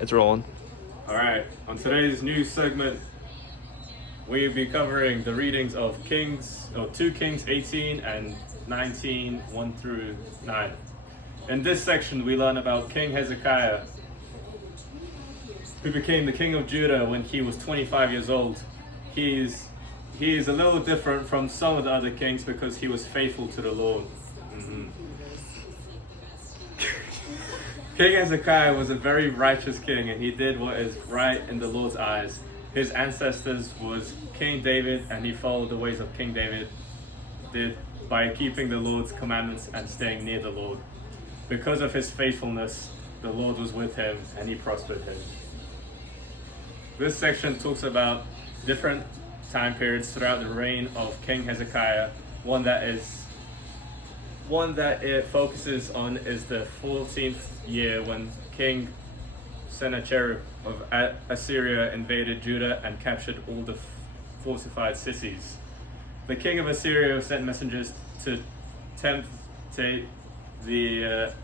It's rolling. All right, on today's news segment, we'll be covering the readings of 2 Kings 18 and 19, 1 through 9. In this section, we learn about King Hezekiah, who became the king of Judah when he was 25 years old. He is a little different from some of the other kings because he was faithful to the Lord. King Hezekiah was a very righteous king, and he did what is right in the Lord's eyes. His ancestors was King David, and he followed the ways of King David did by keeping the Lord's commandments and staying near the Lord. Because of his faithfulness, the Lord was with him, and he prospered him. This section talks about different time periods throughout the reign of King Hezekiah. One that it focuses on is the 14th year when King Sennacherib of Assyria invaded Judah and captured all the fortified cities. The king of Assyria sent messengers to tempt the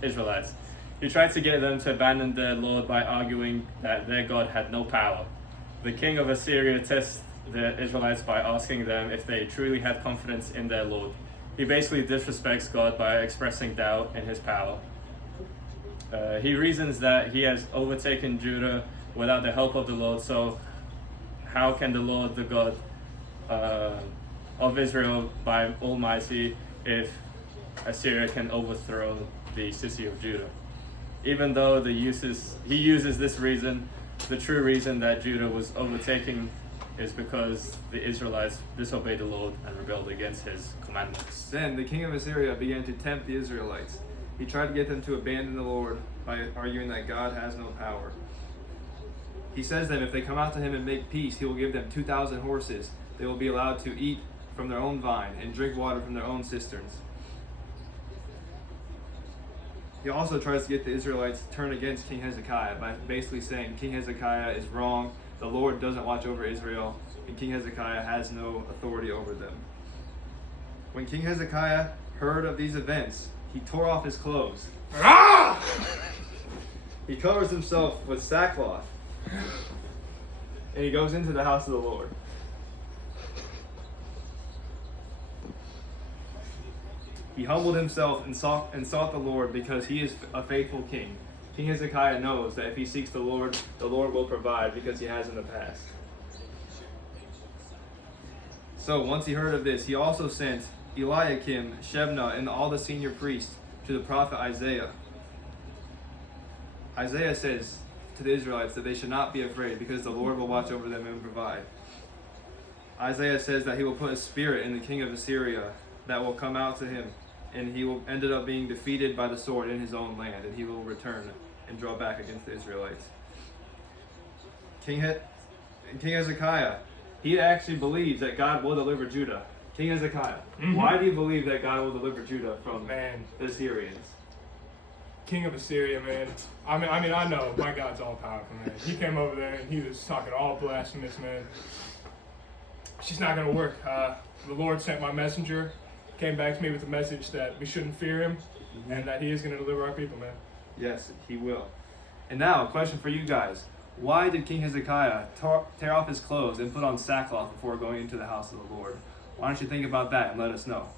Israelites. He tried to get them to abandon their Lord by arguing that their God had no power. The king of Assyria tests the Israelites by asking them if they truly had confidence in their Lord. He basically disrespects God by expressing doubt in his power. He reasons that he has overtaken Judah without the help of the Lord, so how can the Lord, the God of Israel, by Almighty, if Assyria can overthrow the city of Judah? Even though he uses this reason, the true reason that Judah was overtaken is because the Israelites disobeyed the Lord and rebelled against his commandments. Then the king of Assyria began to tempt the Israelites. He tried to get them to abandon the Lord by arguing that God has no power. He says that if they come out to him and make peace, he will give them 2,000 horses. They will be allowed to eat from their own vine and drink water from their own cisterns. He also tries to get the Israelites to turn against King Hezekiah by basically saying King Hezekiah is wrong, the Lord doesn't watch over Israel, and King Hezekiah has no authority over them. When King Hezekiah heard of these events, he tore off his clothes. He covers himself with sackcloth, and he goes into the house of the Lord. He humbled himself and sought the Lord because he is a faithful king. King Hezekiah knows that if he seeks the Lord will provide because he has in the past. So once he heard of this, he also sent Eliakim, Shebna, and all the senior priests to the prophet Isaiah. Isaiah says to the Israelites that they should not be afraid because the Lord will watch over them and provide. Isaiah says that he will put a spirit in the king of Assyria that will come out to him, and he will ended up being defeated by the sword in his own land, and he will return and draw back against the Israelites. King Hezekiah, he actually believes that God will deliver Judah. King Hezekiah, why do you believe that God will deliver Judah from the Assyrians? King of Assyria, man. I mean, I know my God's all powerful, man. He came over there and he was talking all blasphemous, man. She's not gonna work. The Lord sent my messenger, came back to me with the message that we shouldn't fear him, and that he is gonna deliver our people, man. Yes, he will. And now, a question for you guys. Why did King Hezekiah tear off his clothes and put on sackcloth before going into the house of the Lord? Why don't you think about that and let us know?